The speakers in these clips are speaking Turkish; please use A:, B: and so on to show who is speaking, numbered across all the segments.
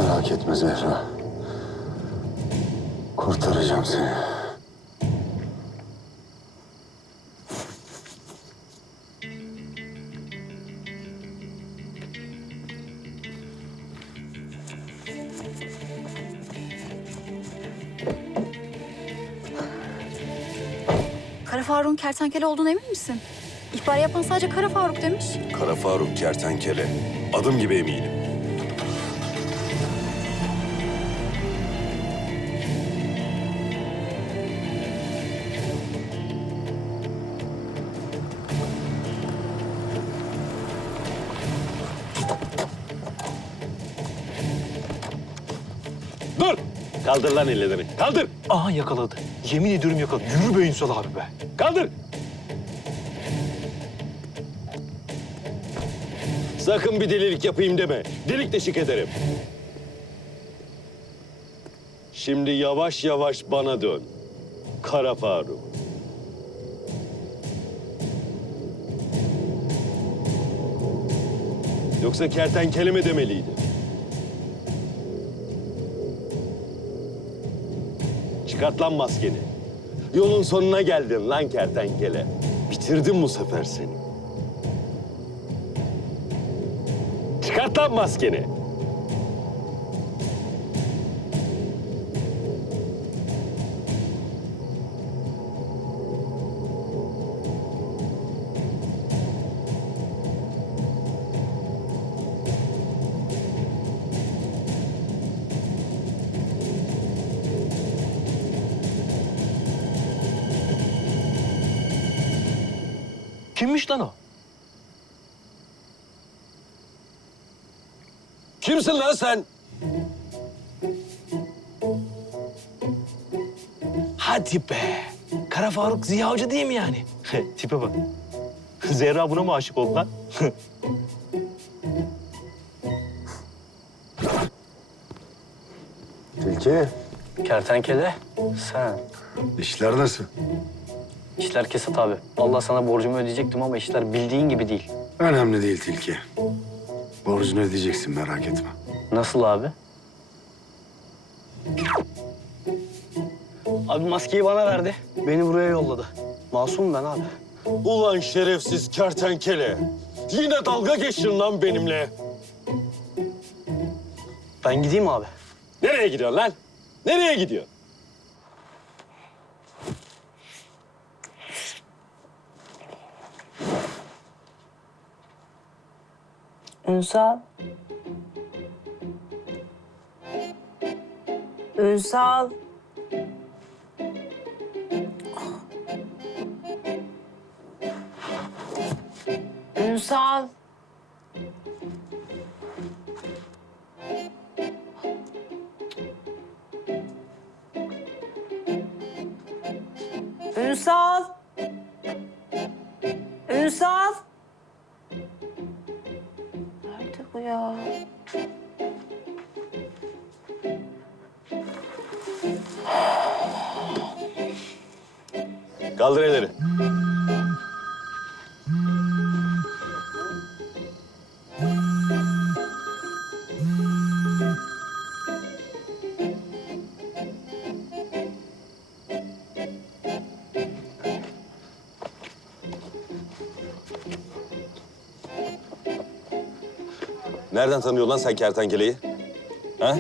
A: Merak etme Zehra. Kurtaracağım seni.
B: Kara Faruk'un kertenkele olduğuna emin misin? İhbar yapan sadece Kara Faruk demiş.
C: Kara Faruk kertenkele. Adım gibi eminim. Dur! Kaldır lan ellerini. Kaldır!
D: Aha yakaladı. Yemin ediyorum yakaladı. Yürü be Ünsal abi be.
C: Kaldır! Sakın bir delilik yapayım deme. Delik deşik ederim. Şimdi yavaş yavaş bana dön. Kara Faruk. Yoksa kertenkele mi demeliydi? Çıkart lan maskeni. Yolun sonuna geldin lan kertenkele. Bitirdim bu sefer seni. Çıkart lan maskeni.
D: Kimmiş lan o?
C: Kimsin lan sen?
D: Hadi be. Kara Faruk Ziya Hoca değil mi yani? Tipe bak. Zehra buna mı aşık oldu lan?
A: Tilki,
E: Kertenkele, sen.
A: işler nasıl?
E: İşler kesat abi. Allah sana borcumu ödeyecektim ama işler bildiğin gibi değil.
A: Önemli değil Tilki. Borcunu ödeyeceksin, merak etme.
E: Nasıl abi? Abi maskeyi bana verdi. Beni buraya yolladı. Masum ben abi.
C: Ulan şerefsiz kertenkele. Yine dalga geçtin lan benimle.
E: Ben gideyim abi.
C: Nereye gidiyorsun lan? Nereye gidiyorsun?
F: Ünsal. Ünsal. Ünsal. Ünsal. Ünsal. Nerede bu ya?
C: Kaldır elleri. Nereden tanıyor lan sen kertenkeleyi? Ha?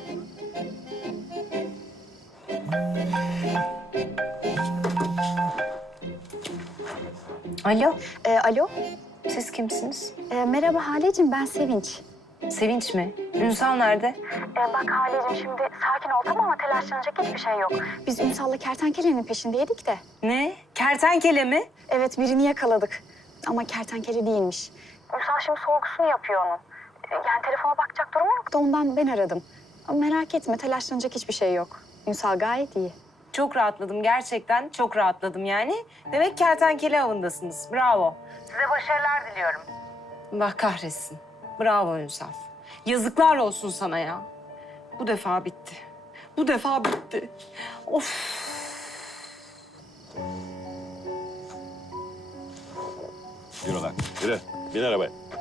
F: Alo,
B: Alo.
F: siz kimsiniz?
B: Merhaba Haleciğim, ben Sevinç.
F: Sevinç mi? Ünsal nerede?
B: Bak Haleciğim, şimdi sakin ol tamam ama telaşlanacak hiçbir şey yok. Biz Ünsal'la kertenkelenin peşindeydik de.
F: Ne? Kertenkele mi?
B: Evet, birini yakaladık. Ama kertenkele değilmiş. Ünsal şimdi sorgusunu yapıyor onun. Yani telefona bakacak durumu yok da ondan ben aradım. Ama merak etme, telaşlanacak hiçbir şey yok. Ünsal gayet iyi.
F: Çok rahatladım gerçekten. Çok rahatladım yani. Demek kertenkele avındasınız. Bravo. Size başarılar diliyorum. Allah kahretsin. Bravo Ünsal. Yazıklar olsun sana ya. Bu defa bitti. Bu defa bitti. Of.
C: Yürü lan, yürü. Bin arabaya.